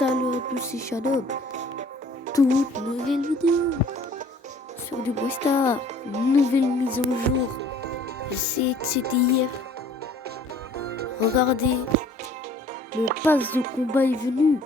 Salut à tous, c'est Shadow. Toute nouvelle vidéo sur du Star. Nouvelle mise en jour. Je sais que c'était hier. Regardez, le pass de combat est venu.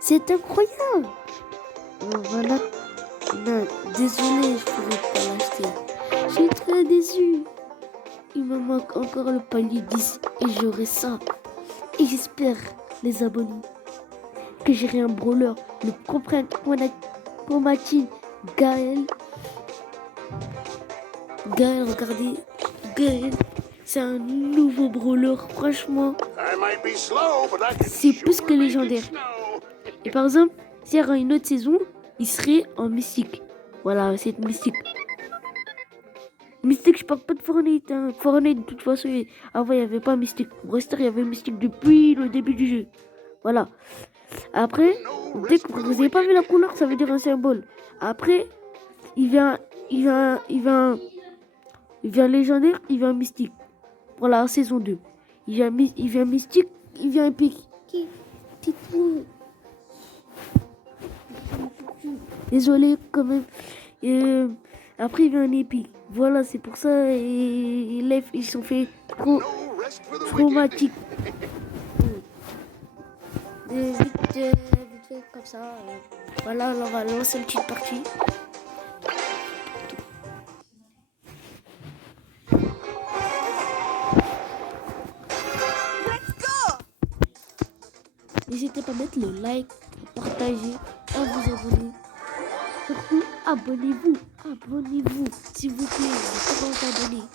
C'est incroyable. Voilà. Non, désolé, je pourrais pas l'acheter. Je suis très déçu. Il me manque encore le palier 10 et j'aurai ça. Et j'espère, les abonnés, que j'ai un brawler, le Chromatin Gaël. Gaël, regardez. Gaël, c'est un nouveau brawler. Franchement, c'est plus que légendaire. Et par exemple, s'il y aura une autre saison, il serait en mystique. Voilà, c'est mystique. Mystique, je parle pas de Fortnite. Hein. Fortnite, de toute façon, avant, il n'y avait pas mystique. Rester, il y avait mystique depuis le début du jeu. Voilà. Après, dès que vous n'avez pas vu la couleur, ça veut dire un symbole. Après, il vient légendaire, il vient mystique. Pour la saison 2. Il vient mystique, il vient épique. Désolé quand même. Après, il vient un épique. Voilà, c'est pour ça. Et ils sont fait traumatiques. Vite fait, comme ça. Voilà, alors on va lancer une petite partie. N'hésitez pas à mettre le like, à partager, à vous abonner. Surtout, abonnez-vous, s'il vous plaît, à 40 abonnés.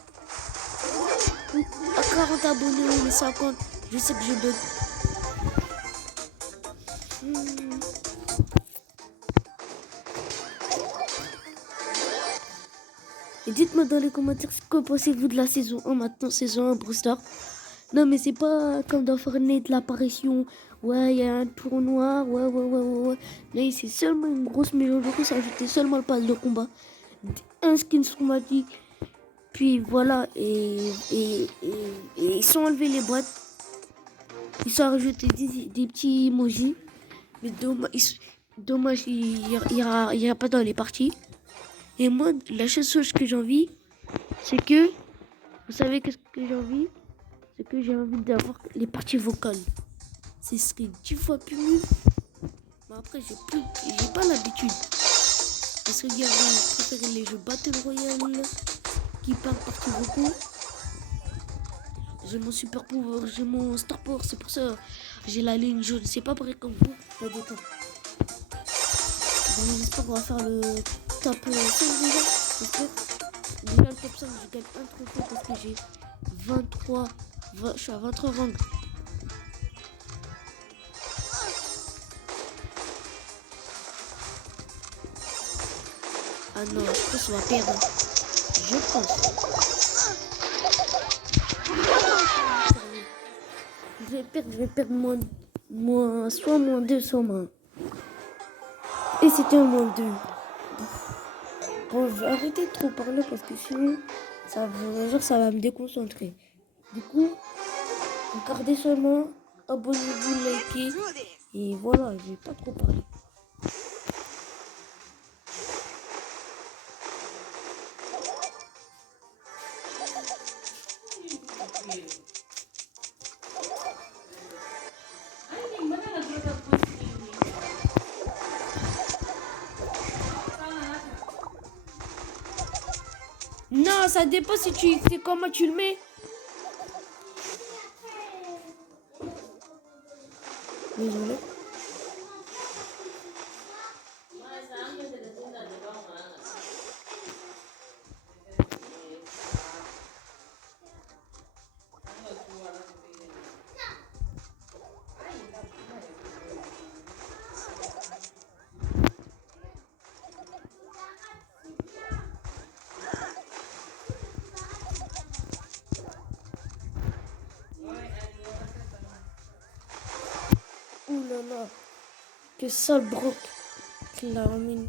À 40 abonnés, les 50, je sais que je bug. Et dites-moi dans les commentaires ce que pensez-vous de la saison 1, maintenant saison 1 Brewster. Non mais c'est pas comme dans Fortnite, l'apparition, ouais il y a un tournoi, ouais. Là c'est seulement une grosse mélange de ça ajouté seulement le pass de combat, un skin chromatique, puis voilà, et ils sont enlevés les boîtes, ils sont rajoutés des petits emojis, mais dommage il y a pas dans les parties. Et moi, la seule chose que j'ai envie, c'est que, vous savez qu'est-ce que j'ai envie? C'est que j'ai envie d'avoir les parties vocales. Ce serait 10 fois plus mieux. Mais après, j'ai pas l'habitude. Parce que regarde, je préfère les jeux Battle Royale qui parlent parties vocaux. J'ai mon super pouvoir, j'ai mon star power, c'est pour ça j'ai la ligne jaune. C'est pas pareil comme vous, la détente. Bon, j'espère qu'on va faire le top 5 déjà. J'espère. Déjà le top 5, je gagne un trophée parce que j'ai 23. Je suis à 23 rangs. Ah non, je pense qu'on va perdre. Je pense. Je vais perdre soit moins 2, soit moins 1. Et c'était un moins 2. Bon, je vais arrêter de trop parler parce que sinon, ça va me déconcentrer. Du coup, regardez seulement, abonnez-vous, likez. Et voilà, je vais pas trop parler. Non, ça dépend si tu sais comment tu le mets. Désolé. Ouh là là, que sale broc qu'il a ramené.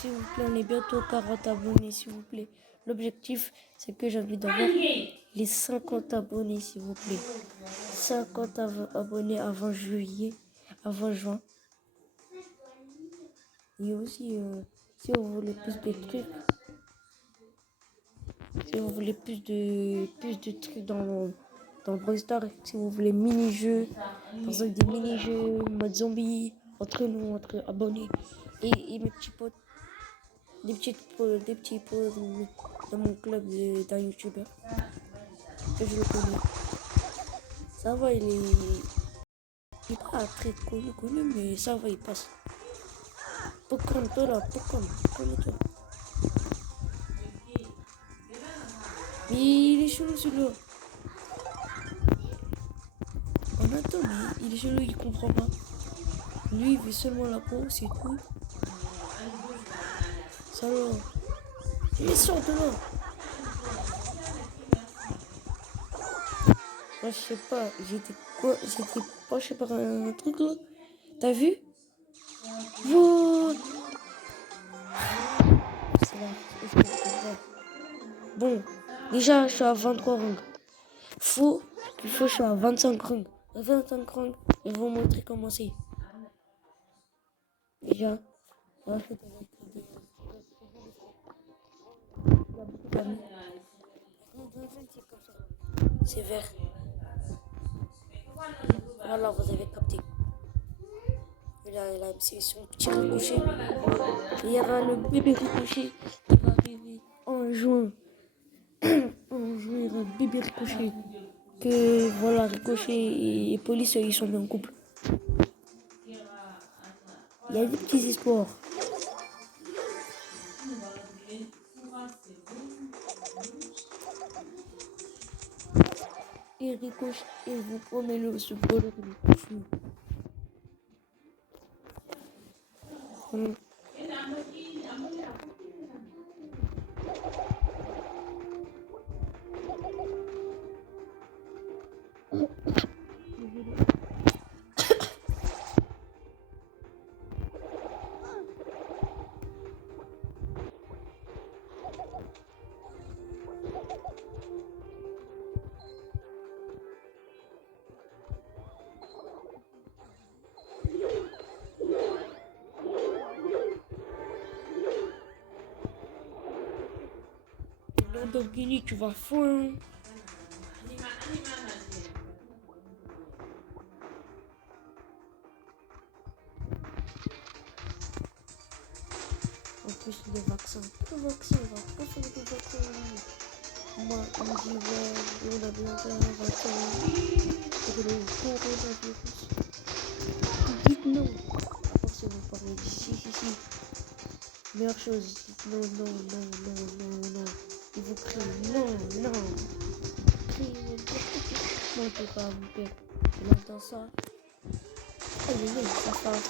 S'il vous plaît, on est bientôt 40 abonnés, s'il vous plaît. L'objectif, c'est que j'ai envie d'avoir les 50 abonnés, s'il vous plaît. 50 abonnés avant juillet, avant juin. Et aussi, si vous voulez plus de trucs, si vous voulez plus de trucs dans Brawl Stars, si vous voulez mini-jeux, par exemple des mini-jeux, mode zombie, entre nous, entre abonnés et mes petits potes, des petits potes dans mon club d'un youtubeur que je le connais. Ça va, il est pas très connu, mais ça va, il passe. Popcorn, toi là, Popcorn, toi. Mais il est chelou celui-là. En attend, mais il est chelou, il comprend pas. Lui, il veut seulement la peau, c'est tout. Ça va. Il sort de là. Moi, je sais pas, j'étais penché par un truc là. T'as vu? Wow. C'est là, est-ce que je vois? Bon, déjà, je suis à 23 rangs. Il faut que je sois à 25 rangs. À 25 rangs, ils vont montrer comment c'est. Déjà, on va faire c'est vert. Voilà, vous avez capté. Là, c'est son petit ricochet. Il y aura le bébé ricochet qui va arriver en juin. En juin, il y aura le bébé ricochet. Que voilà, Ricochet et Police, ils sont en couple. Il y a des petits espoirs. Et Ricochet, et vous promets le ce bonheur de fou. Lamborghini, tu vas fond. En plus, les vaccins. Le vaccin, on va pas faire de vaccins. Moi, on me dit, ouais, on a besoin d'un vaccin pour le coronavirus. Dites non. À part si vous parlez de si. Meilleure chose, dites non. Il vous crie non. Criez n'importe quoi. Moi, en tout cas, mon père, il entend ça. Aïe, ça part.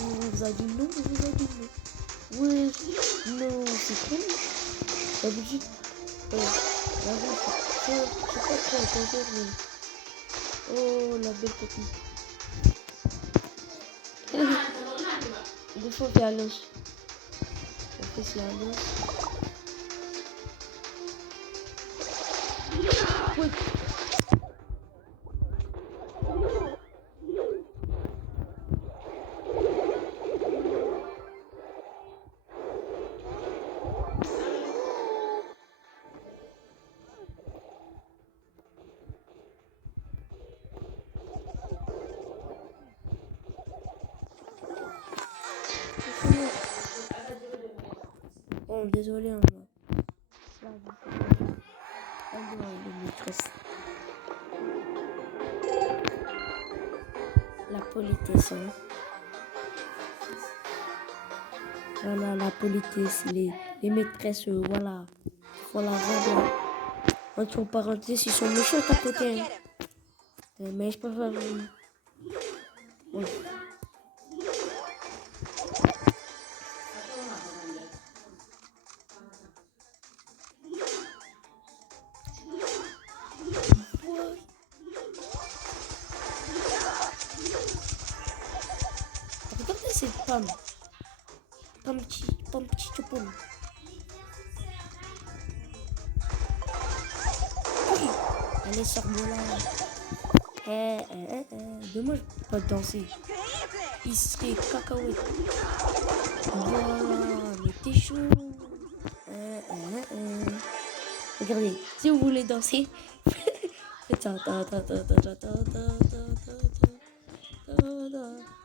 On vous a dit non. Ouais, non, c'est con. D'habitude, je sais pas trop entendre, mais... Oh, la belle petite. Des fois, on fait alliance. On fait c'est alliance. Oui. Oh, désolé, hein, la politesse, hein. Voilà, la politesse, les maîtresses, voilà. Voilà, vraiment. Entre parenthèses, ils sont méchants à côté. Hein. Mais je préfère... Ouais. Regardez cette femme. Pomme petit choupon. Oui, elle Allez, sors-moi là. Demain, je peux pas danser. Il serait cacahuète. Voilà, mais t'es chaud. Regardez, si vous voulez danser, faites ça.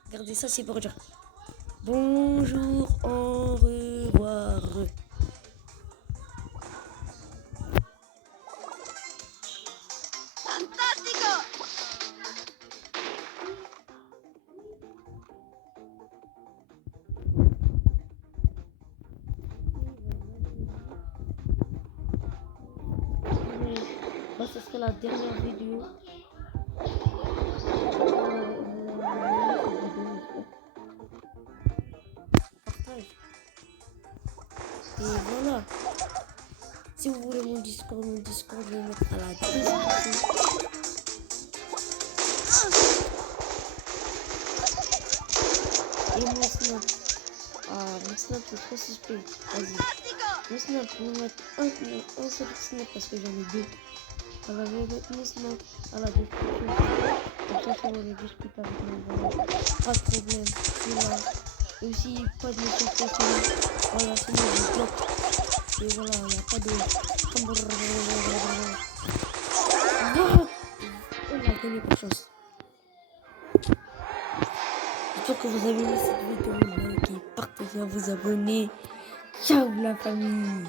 Regardez, ça c'est pour dire bonjour, au revoir. Bah, ce serait la dernière vidéo. Partage. Et voilà. Si vous voulez mon Discord, je vais mettre à la description. Et mon Snap. Mon Snap c'est trop suspect. Vas-y. Mon Snap, je vais mettre un seul Snap parce que j'en ai deux. Alors je vais mettre mon Snap à la description. Comme ça, si vous voulez discuter avec moi, voilà. Pas de problème. C'est là. Et aussi, pas de notification. Voilà, sinon je bloque. Et voilà, il n'y a pas de... On va gagner par chance. J'espère que vous avez aimé cette vidéo. Likez, partagez, vous abonner. Ciao la famille.